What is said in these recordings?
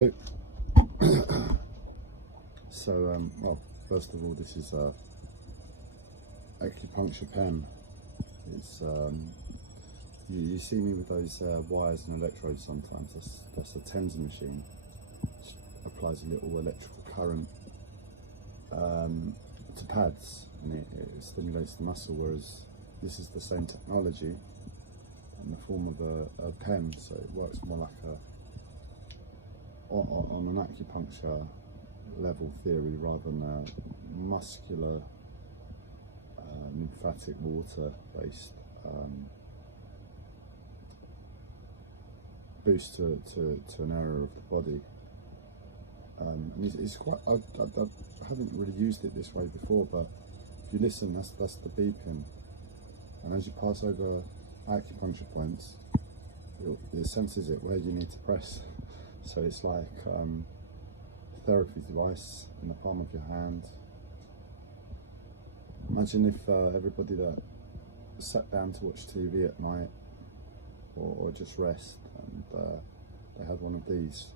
Well, first of all, this is a acupuncture pen. It's you see me with those wires and electrodes sometimes. That's a TENS machine. It applies a little electrical current to pads, and it stimulates the muscle. Whereas this is the same technology in the form of a pen, so it works more like on an acupuncture level theory rather than a muscular lymphatic water based boost to an area of the body. And it's quite, I haven't really used it this way before, but if you listen, that's the beeping, and as you pass over acupuncture points, it senses it where you need to press. So it's like a therapy device in the palm of your hand. Imagine if everybody that sat down to watch TV at night or just rest, and they had one of these,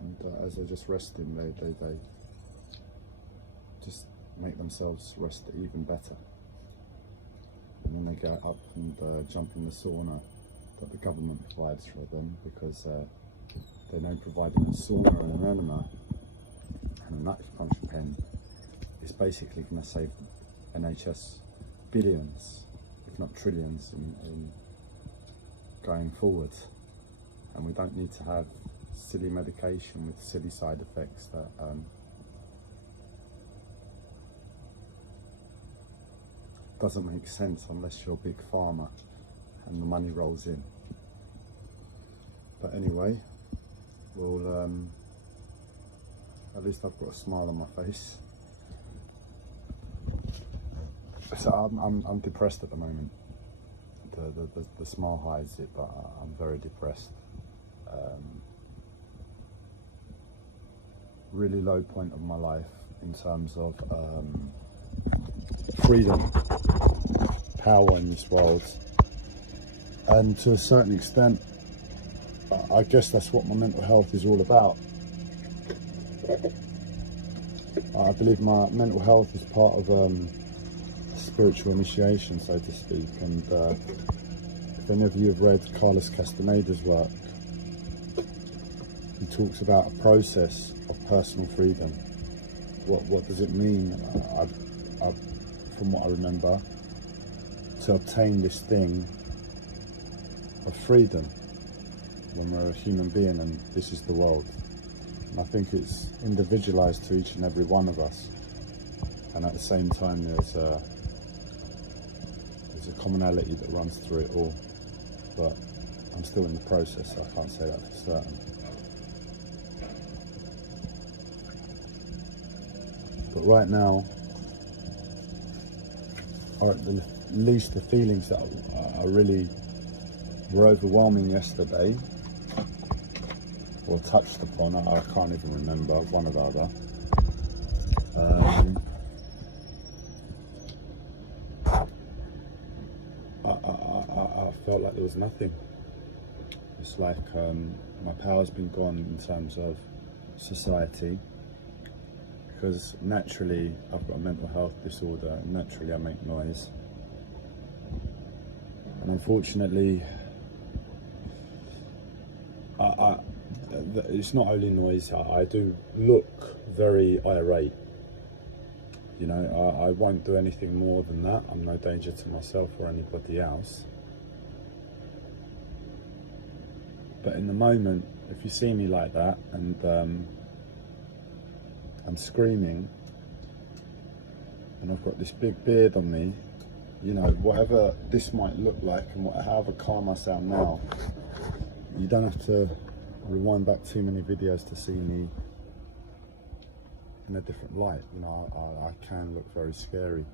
and as they're just resting, they just make themselves rest even better, and then they get up and jump in the sauna that the government provides for them, because they know providing a sauna and an enema and an acupuncture pen is basically going to save NHS billions, if not trillions, in going forward. And we don't need to have silly medication with silly side effects that doesn't make sense unless you're big pharma and the money rolls in. But anyway, well, at least I've got a smile on my face. So I'm depressed at the moment. The smile hides it, but I'm very depressed. Really low point of my life in terms of freedom, power in this world, and to a certain extent, I guess that's what my mental health is all about. I believe my mental health is part of spiritual initiation, so to speak. And if any of you have read Carlos Castaneda's work, he talks about a process of personal freedom. What does it mean? From what I remember, to obtain this thing of freedom when we're a human being and this is the world. And I think it's individualized to each and every one of us, and at the same time there's a commonality that runs through it all, but I'm still in the process, so I can't say that for certain. But right now, or at the least the feelings that are really were overwhelming yesterday, or touched upon, I can't even remember, one or the other. I felt like there was nothing. It's like my power's been gone in terms of society, because naturally I've got a mental health disorder, and naturally I make noise. And unfortunately, it's not only noise, I do look very irate. You know, I won't do anything more than that. I'm no danger to myself or anybody else. But in the moment, if you see me like that, and I'm screaming, and I've got this big beard on me, you know, whatever this might look like, and however calm I sound now, you don't have to rewind back too many videos to see me in a different light. You know, I can look very scary.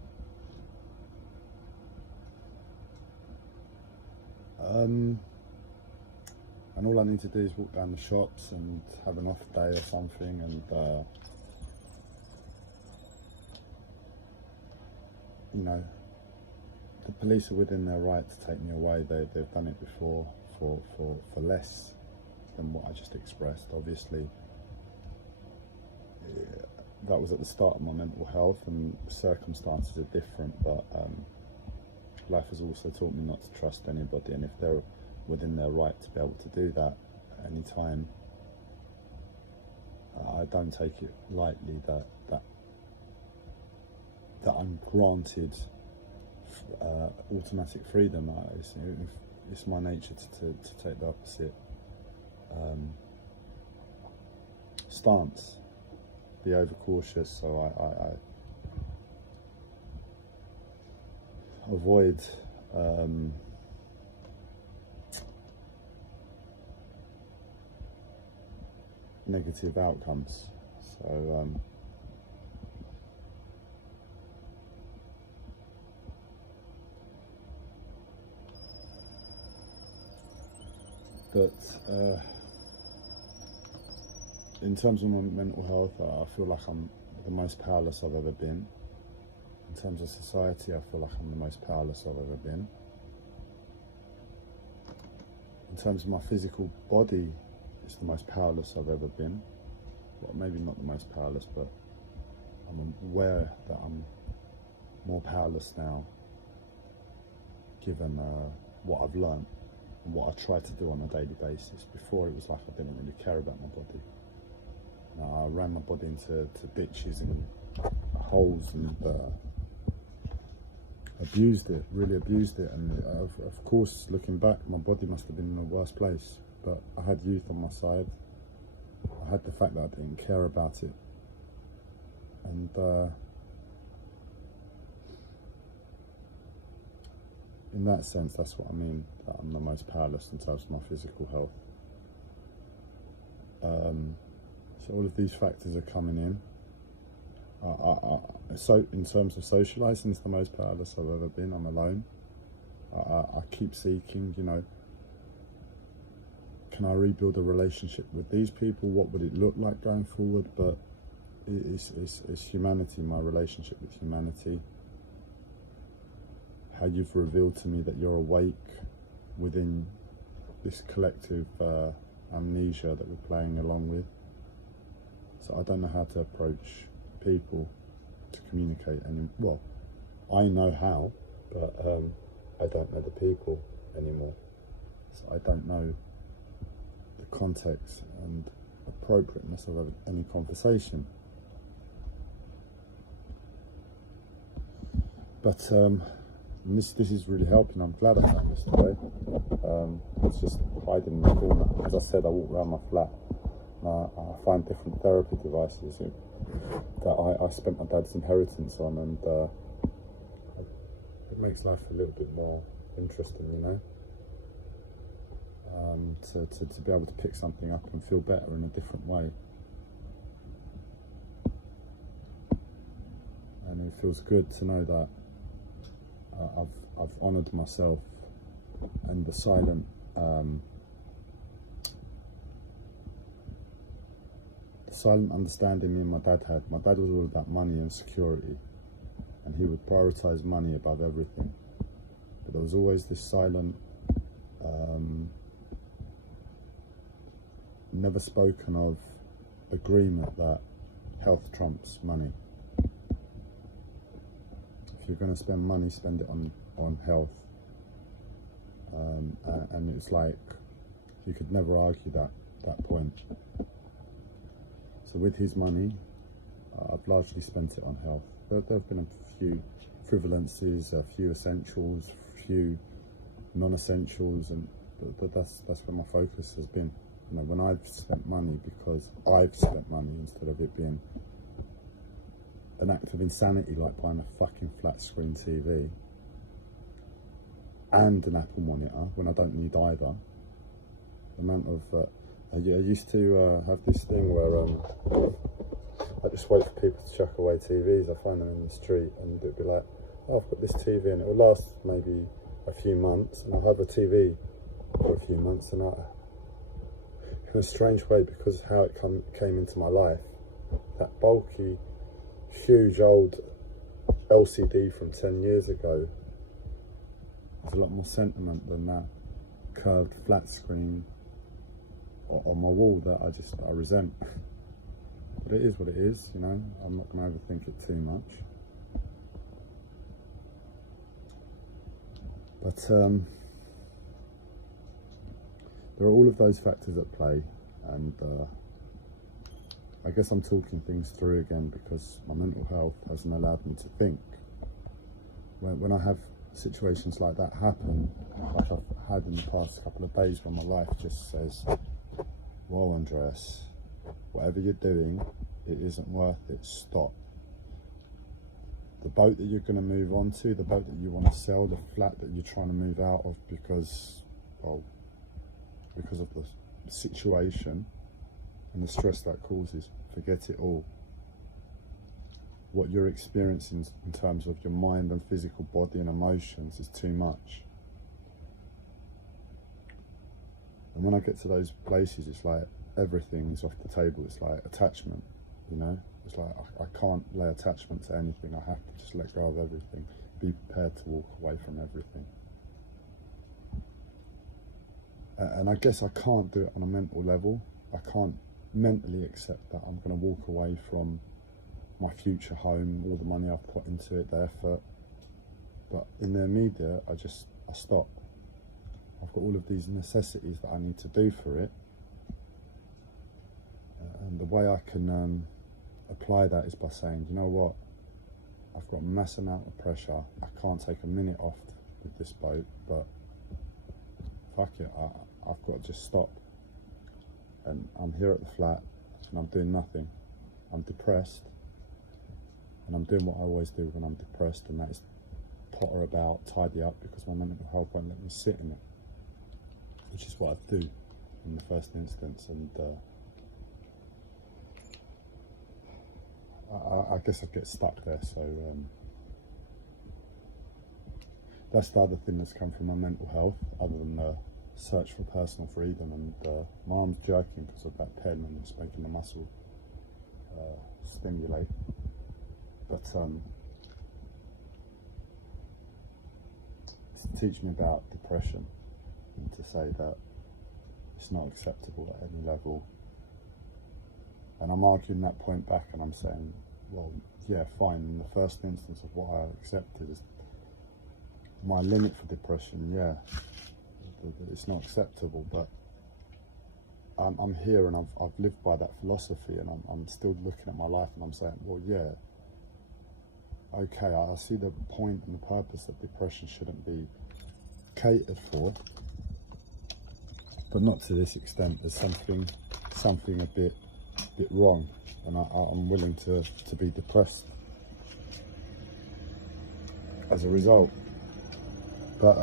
And all I need to do is walk down the shops and have an off day or something, and you know, the police are within their right to take me away. They've done it before for less. than what I just expressed. Obviously, that was at the start of my mental health, and circumstances are different, but life has also taught me not to trust anybody, and if they're within their right to be able to do that at any time, I don't take it lightly that I'm granted automatic freedom. It's my nature to take the opposite stance, be overcautious, so I avoid negative outcomes. So but in terms of my mental health, I feel like I'm the most powerless I've ever been. In terms of society, I feel like I'm the most powerless I've ever been. In terms of my physical body, it's the most powerless I've ever been. Well, maybe not the most powerless, but I'm aware that I'm more powerless now, given what I've learned and what I try to do on a daily basis. Before, it was like I didn't really care about my body. I ran my body into ditches and holes and really abused it. And of course, looking back, my body must have been in the worst place. But I had youth on my side. I had the fact that I didn't care about it. And in that sense, that's what I mean, that I'm the most powerless in terms of my physical health. So all of these factors are coming in. So in terms of socialising, it's the most powerless I've ever been. I'm alone. I keep seeking, you know, can I rebuild a relationship with these people? What would it look like going forward? But it's humanity, my relationship with humanity. How you've revealed to me that you're awake within this collective amnesia that we're playing along with. So I don't know how to approach people to communicate well, I know how, but I don't know the people anymore. So I don't know the context and appropriateness of any conversation. But this is really helping. I'm glad I found this today. It's just hiding in the corner. As I said, I walk around my flat. I find different therapy devices that I spent my dad's inheritance on, and it makes life a little bit more interesting, you know. To be able to pick something up and feel better in a different way, and it feels good to know that I've honoured myself, and the silent understanding me and my dad had. My dad was all about money and security, and he would prioritise money above everything. But there was always this silent, never spoken of agreement that health trumps money. If you're going to spend money, spend it on health. And it's like you could never argue that point. So with his money, I've largely spent it on health. There have been a few frivolousness, a few essentials, a few non-essentials, but that's where my focus has been. You know, when I've spent money because I've spent money, instead of it being an act of insanity like buying a fucking flat screen TV and an Apple monitor when I don't need either. The amount of I used to have this thing where I just wait for people to chuck away TVs. I find them in the street, and it'd be like, oh, I've got this TV, and it will last maybe a few months, and I'll have a TV for a few months, and in a strange way, because of how it came into my life, that bulky, huge old LCD from 10 years ago, there's a lot more sentiment than that curved flat screen on my wall that I resent. But it is what it is, you know. I'm not going to overthink it too much. But there are all of those factors at play, and I guess I'm talking things through again because my mental health hasn't allowed me to think. When I have situations like that happen, like I've had in the past couple of days, when my life just says, "Well, Andreas, whatever you're doing, it isn't worth it, stop." The boat that you're going to move on to, the boat that you want to sell, the flat that you're trying to move out of because, well, because of the situation and the stress that causes, forget it all. What you're experiencing in terms of your mind and physical body and emotions is too much. And when I get to those places, it's like everything is off the table. It's like attachment, you know? It's like I can't lay attachment to anything. I have to just let go of everything. Be prepared to walk away from everything. And I guess I can't do it on a mental level. I can't mentally accept that I'm going to walk away from my future home, all the money I've put into it, the effort. But in the immediate, I stop. I've got all of these necessities that I need to do for it. And the way I can apply that is by saying, you know what, I've got a mass amount of pressure. I can't take a minute off with this boat, but fuck it, I've got to just stop. And I'm here at the flat and I'm doing nothing. I'm depressed and I'm doing what I always do when I'm depressed, and that is potter about, tidy up, because my mental health won't let me sit in it, which is what I do in the first instance. And I guess I'd get stuck there. So that's the other thing that's come from my mental health, other than the search for personal freedom. And my arm's jerking because of that pen, and it's making the muscle stimulate. But to teach me about depression, and to say that it's not acceptable at any level. And I'm arguing that point back, and I'm saying, well, yeah, fine. In the first instance of what I accepted is my limit for depression, yeah, it's not acceptable, but I'm here and I've lived by that philosophy, and I'm still looking at my life and I'm saying, well, yeah, okay, I see the point and the purpose that depression shouldn't be catered for, but not to this extent. There's something a bit wrong, and I'm willing to be depressed as a result. But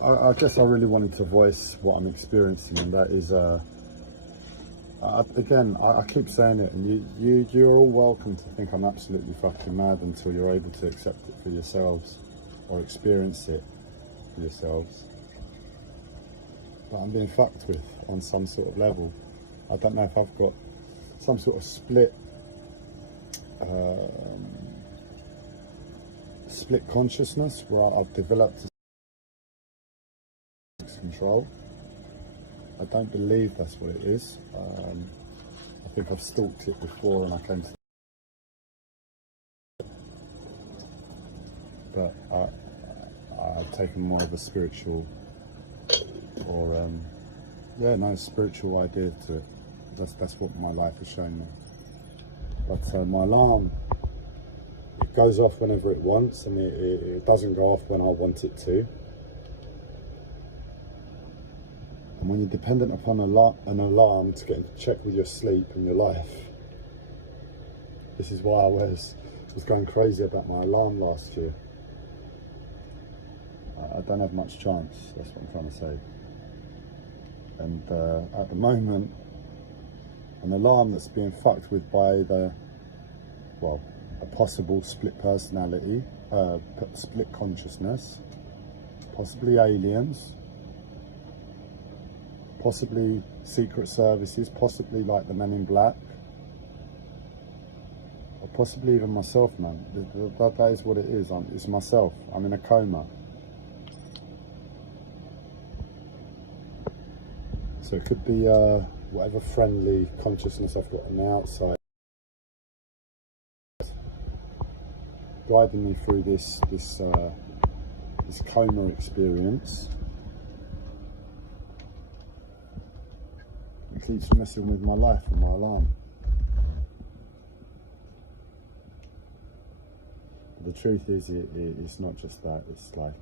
I guess I really wanted to voice what I'm experiencing, and that is again, I keep saying it, and you're all welcome to think I'm absolutely fucking mad until you're able to accept it for yourselves or experience it for yourselves. But I'm being fucked with on some sort of level. I don't know if I've got some sort of split consciousness where I've developed control. I don't believe that's what it is. I think I've stalked it before, and I came to, but I've taken more of a spiritual or spiritual idea to it. That's what my life has shown me. But my alarm, it goes off whenever it wants, and it doesn't go off when I want it to. And when you're dependent upon an alarm to get into check with your sleep and your life, this is why I was going crazy about my alarm last year. I don't have much chance, that's what I'm trying to say. And at the moment, an alarm that's being fucked with by a possible split personality, split consciousness, possibly aliens, possibly secret services, possibly like the Men in Black, or possibly even myself, man. That is what it is. It's myself. I'm in a coma. So it could be whatever friendly consciousness I've got on the outside guiding me through this coma experience. It keeps messing with my life and my alarm. But the truth is, it's not just that. It's like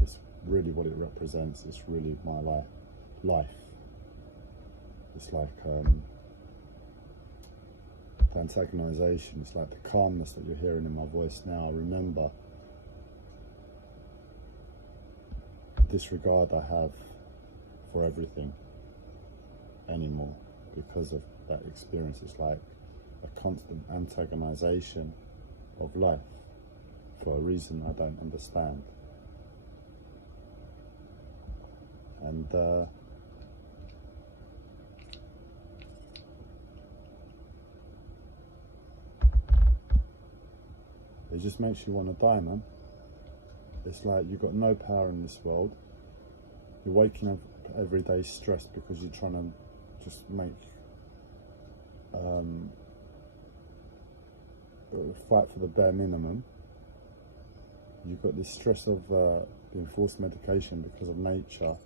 it's really what it represents. It's really my life. It's like the antagonization. It's like the calmness that you're hearing in my voice now. I remember the disregard I have for everything anymore because of that experience. It's like a constant antagonization of life for a reason I don't understand. And it just makes you want to die, man. It's like you've got no power in this world. You're waking up every day stressed because you're trying to just make fight for the bare minimum. You've got this stress of being forced medication because of nature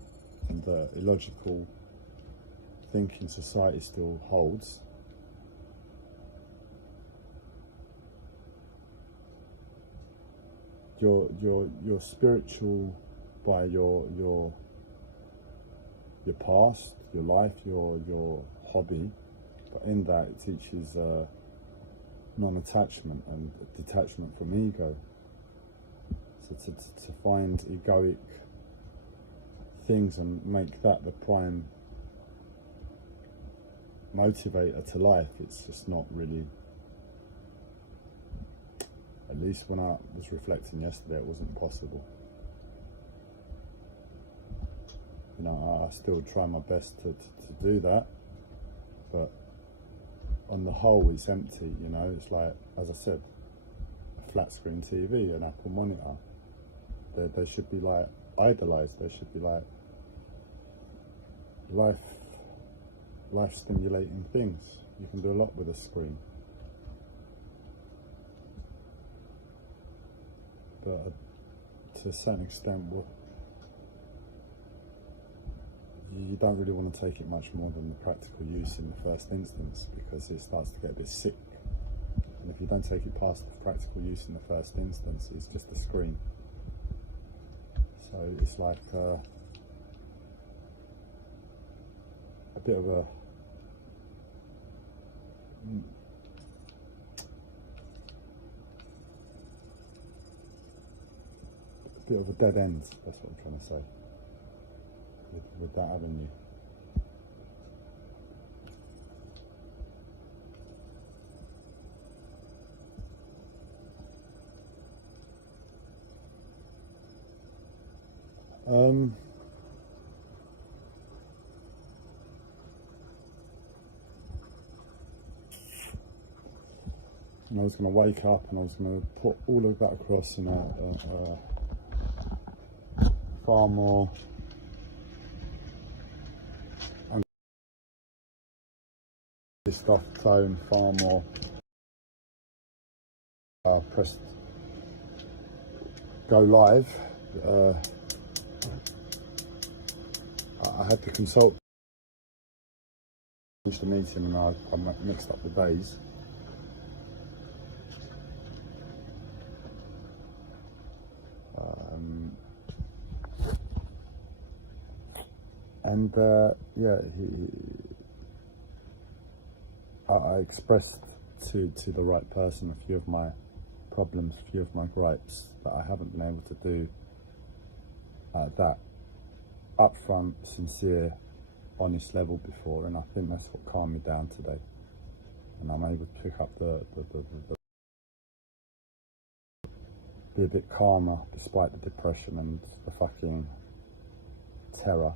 and the illogical thinking society still holds. You're spiritual by your past, your life, your hobby, but in that it teaches non-attachment and detachment from ego. So to find egoic things and make that the prime motivator to life, it's just not really. At least when I was reflecting yesterday, it wasn't possible. You know, I still try my best to do that, but on the whole, it's empty. You know, it's like, as I said, a flat screen TV, an Apple monitor. They should be like idolized. They should be like life stimulating things. You can do a lot with a screen. But to a certain extent, well, you don't really want to take it much more than the practical use in the first instance, because it starts to get a bit sick. And if you don't take it past the practical use in the first instance, it's just a screen. So it's like a bit of a dead end, that's what I'm trying to say, with that avenue. And I was going to wake up and I was going to put all of that across in a far more stuffed tone, far more pressed go live. I had to consult the meeting and I mixed up the days. And yeah, I expressed to the right person a few of my problems, a few of my gripes that I haven't been able to do at that upfront, sincere, honest level before, and I think that's what calmed me down today. And I'm able to pick up be a bit calmer despite the depression and the fucking terror.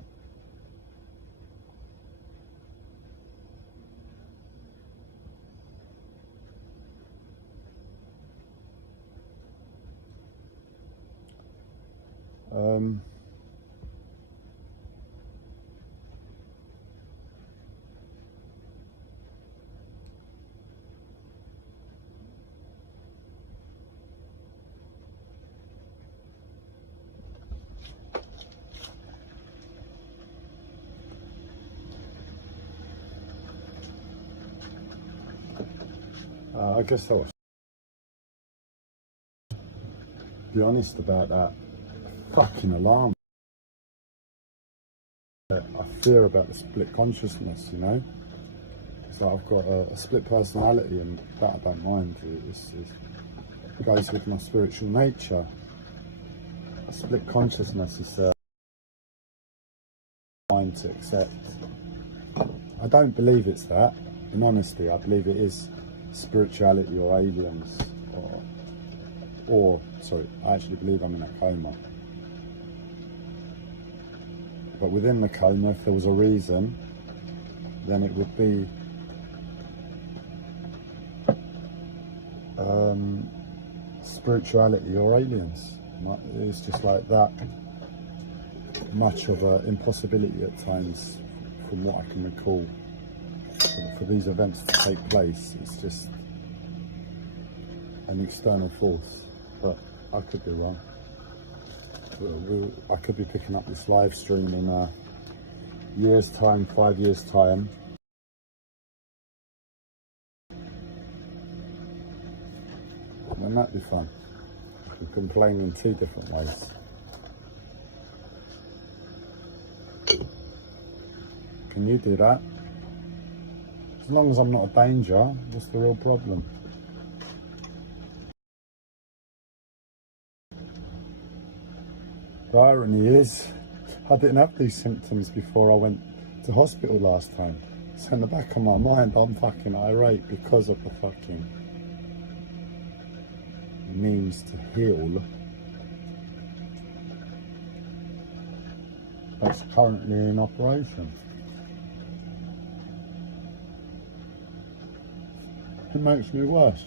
Um, I guess that was. Be honest about that fucking alarm. I fear about the split consciousness, you know. It's like I've got a split personality, and that I don't mind. It goes with my spiritual nature. A split consciousness is mine to accept. I don't believe it's that. In honesty, I believe it is spirituality or aliens, or sorry, I actually believe I'm in a coma. But within the coma, if there was a reason, then it would be spirituality or aliens. It's just like that much of an impossibility at times, from what I can recall, for these events to take place. It's just an external force, but I could be wrong. I could be picking up this live stream in a year's time, 5 years' time. And that'd be fun. I can complain in 2 different ways. Can you do that? As long as I'm not a danger, what's the real problem? The irony is, I didn't have these symptoms before I went to hospital last time. So in the back of my mind, I'm fucking irate because of the fucking means to heal that's currently in operation. It makes me worse.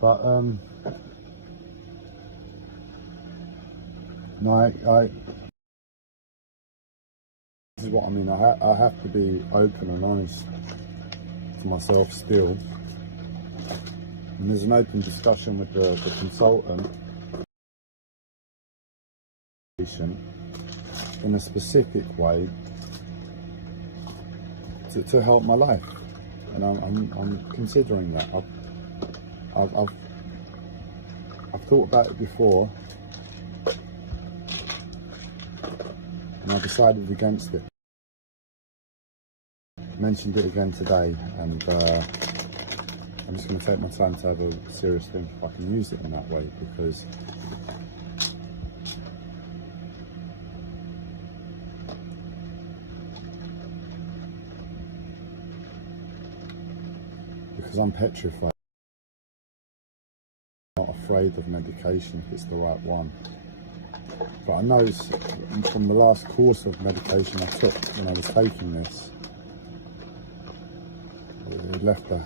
But no, this is what I mean. I have to be open and honest to myself still. And there's an open discussion with the consultant in a specific way to help my life, and I'm considering that. I've thought about it before, and I decided against it. I mentioned it again today, and I'm just going to take my time to have a serious think if I can use it in that way, because I'm petrified. I'm not afraid of medication if it's the right one. But I know from the last course of medication I took when I was taking this, it left it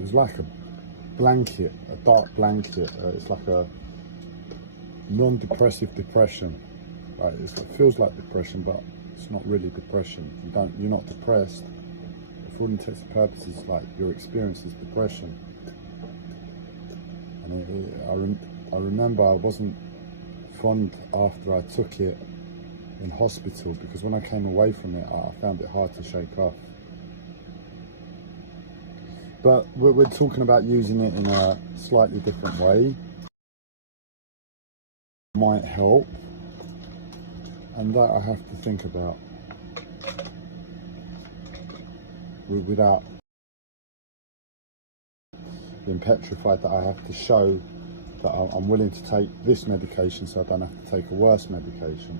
was like a blanket, a dark blanket. It's like a non-depressive depression. Like it feels like depression, but it's not really depression. You're not depressed. For all intents and purposes, like your experience is depression. And I remember I wasn't fond after I took it in hospital, because when I came away from it, I found it hard to shake off. But we're talking about using it in a slightly different way. Might help, and that I have to think about without being petrified that I have to show that I'm willing to take this medication so I don't have to take a worse medication.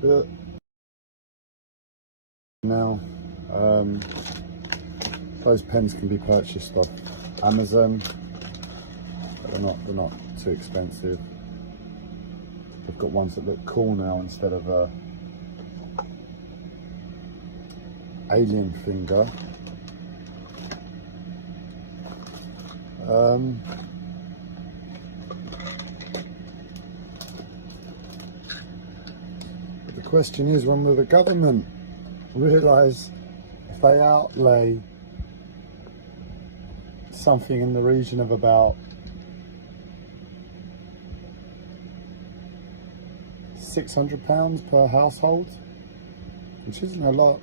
But now, those pens can be purchased off Amazon. But they're not too expensive. They've got ones that look cool now instead of a alien finger. But the question is, when will the government realise if they outlay something in the region of about £600 per household, which isn't a lot,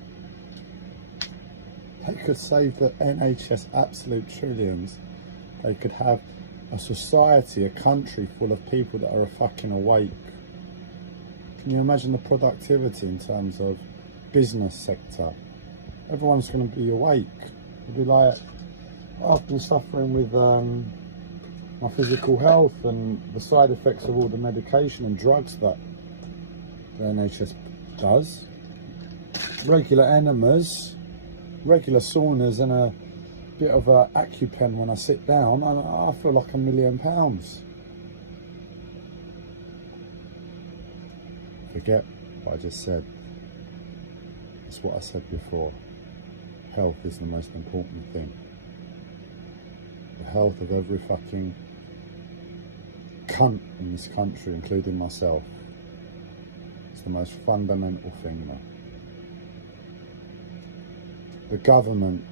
they could save the NHS absolute trillions. They could have a society, a country full of people that are fucking awake. Can you imagine the productivity in terms of business sector? Everyone's going to be awake. It'll be like, I've been suffering with my physical health and the side effects of all the medication and drugs that the NHS does. Regular enemas, regular saunas and a bit of a AcuPen when I sit down, and I feel like £1 million. Forget what I just said. It's what I said before. Health is the most important thing. The health of every fucking cunt in this country, including myself, is the most fundamental thing now. The government,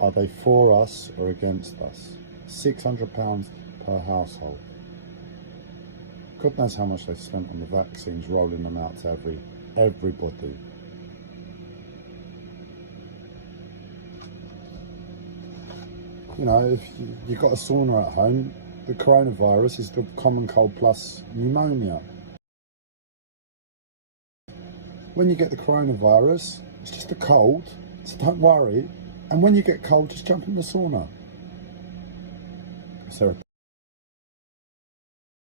are they for us or against us? £600 per household. God knows how much they've spent on the vaccines, rolling them out to everybody. You know, if you've got a sauna at home, the coronavirus is the common cold plus pneumonia. When you get the coronavirus, it's just a cold, so don't worry. And when you get cold, just jump in the sauna. Is there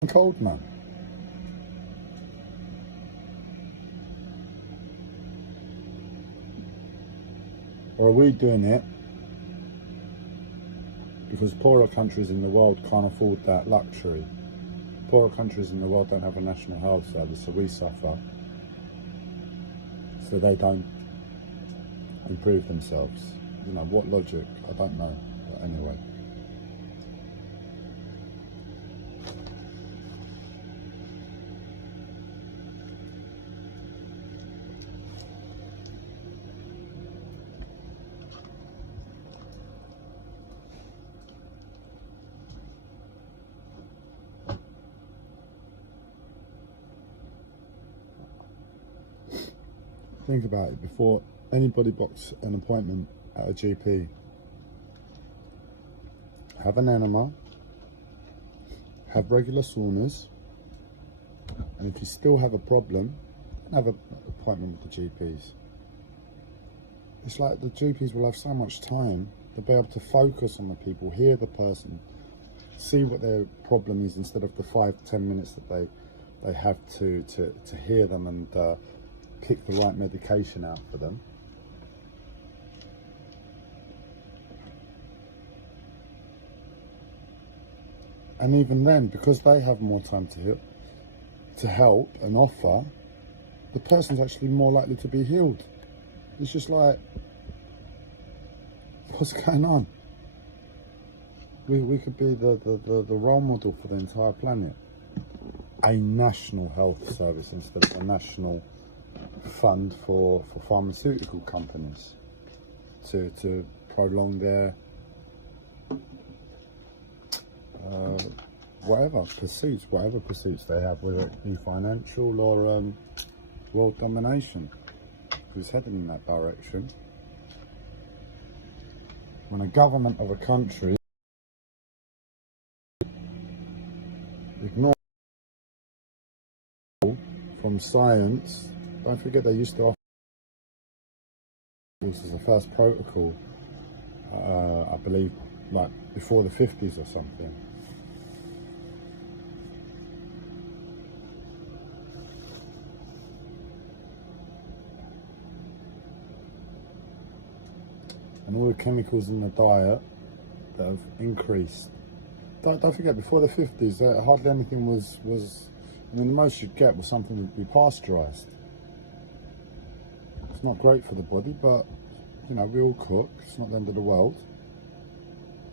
a cold man? Or are we doing it because poorer countries in the world can't afford that luxury? Poorer countries in the world don't have a national health service, so we suffer. So they don't improve themselves. You know, what logic? I don't know. But anyway. Think about it, before anybody books an appointment at a GP, have an enema, have regular saunas, and if you still have a problem, have an appointment with the GPs. It's like the GPs will have so much time, they'll be able to focus on the people, hear the person, see what their problem is instead of the 5-10 minutes that they have to hear them and pick the right medication out for them. And even then, because they have more time to help and offer, the person's actually more likely to be healed. It's just like, what's going on? We could be the role model for the entire planet. A national health service instead of a national fund for pharmaceutical companies to prolong their whatever pursuits they have, whether it be financial or world domination. Who's heading in that direction? When a government of a country ignores from science, don't forget they used to offer this as the first protocol, I believe, like before the 50s or something. and all the chemicals in the diet that have increased. Don't forget, before the 50s, hardly anything was. I mean, the most you'd get was something that would be pasteurised. It's not great for the body, but you know, we all cook. It's not the end of the world.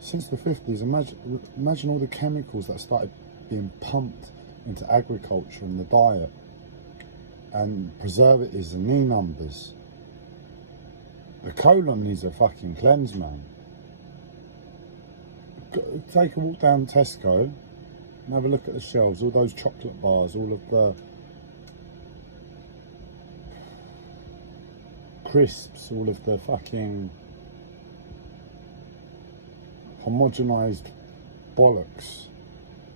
Since the 50s, imagine all the chemicals that started being pumped into agriculture and the diet, and preservatives and knee numbers. The colon needs a fucking cleanse, man. Take a walk down Tesco and have a look at the shelves, all those chocolate bars, all of the crisps, all of the fucking homogenised bollocks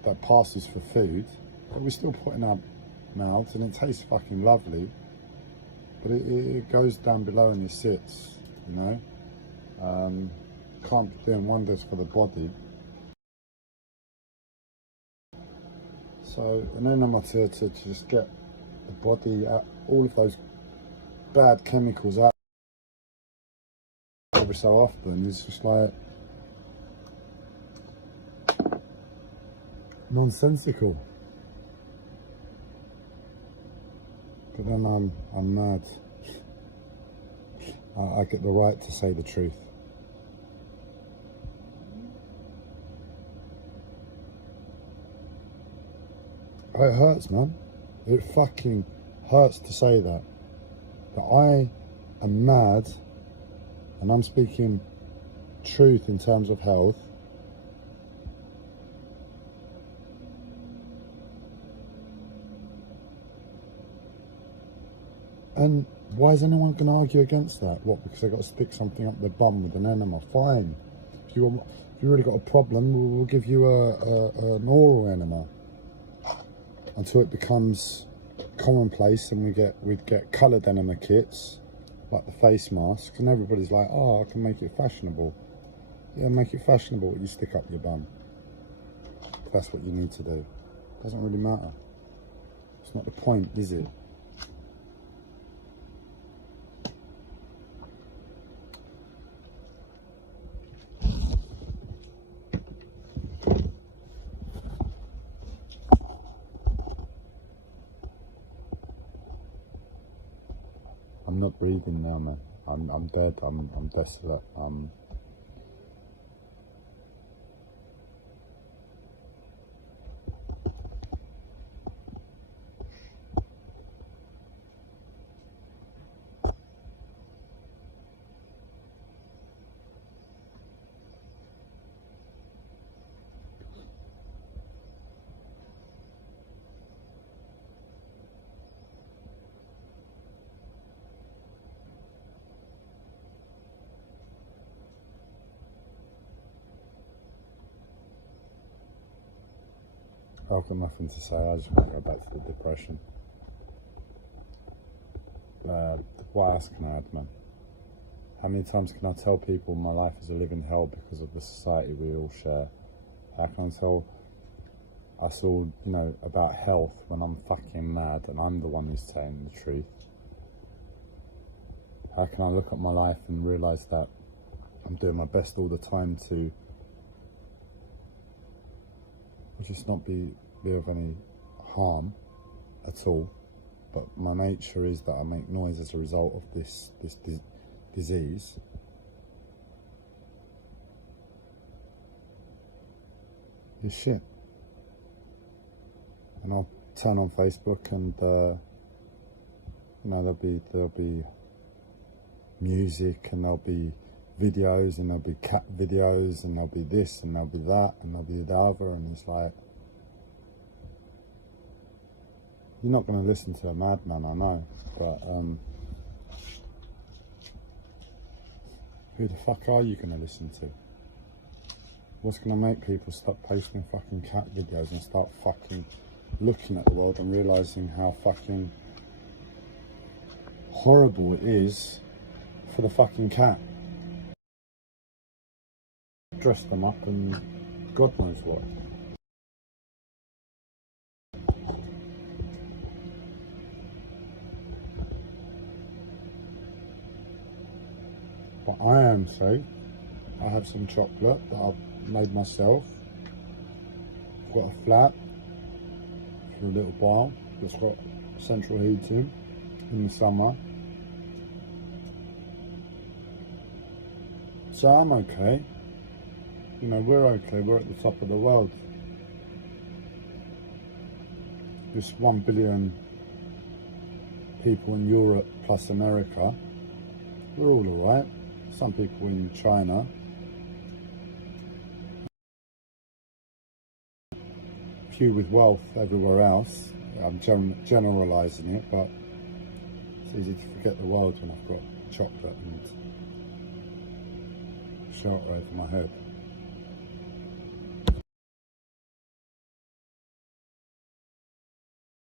that passes for food, but we still put in our mouths, and it tastes fucking lovely, but it goes down below and it sits, you know. Can't be doing wonders for the body. So an enema to just get the body out, all of those bad chemicals out every so often is just like nonsensical. But then I'm mad. I get the right to say the truth. It hurts, man. It fucking hurts to say that. That I am mad, and I'm speaking truth in terms of health. And why is anyone going to argue against that? What, because they got to stick something up their bum with an enema? Fine. If you really got a problem, we'll give you an oral enema until it becomes commonplace, and we'd get coloured enema kits like the face masks, and everybody's like, oh, I can make it fashionable. Yeah, make it fashionable. You stick up your bum. If that's what you need to do. Doesn't really matter. It's not the point, is it? I'm not breathing now, man. I'm dead. I'm desolate. I've got nothing to say. I just want to go back to the depression. What else can I add, man? How many times can I tell people my life is a living hell because of the society we all share? How can I tell us all, you know, about health when I'm fucking mad and I'm the one who's telling the truth? How can I look at my life and realise that I'm doing my best all the time to just not be of any harm at all, but my nature is that I make noise as a result of this disease. It's shit. And I'll turn on Facebook and you know, there'll be music, and there'll be videos, and there'll be cat videos, and there'll be this, and there'll be that, and there'll be the other, and it's like, you're not going to listen to a madman, I know, but who the fuck are you going to listen to? What's going to make people stop posting fucking cat videos and start fucking looking at the world and realising how fucking horrible it is for the fucking cat? Dress them up and God knows what. But I am safe. I have some chocolate that I've made myself. I've got a flat for a little while that's got central heating in the summer. So I'm okay. You know, we're okay. We're at the top of the world. This 1 billion people in Europe plus America, we're all alright. Some people in China. Few with wealth everywhere else. I'm generalising it, but it's easy to forget the world when I've got chocolate and shelter over my head.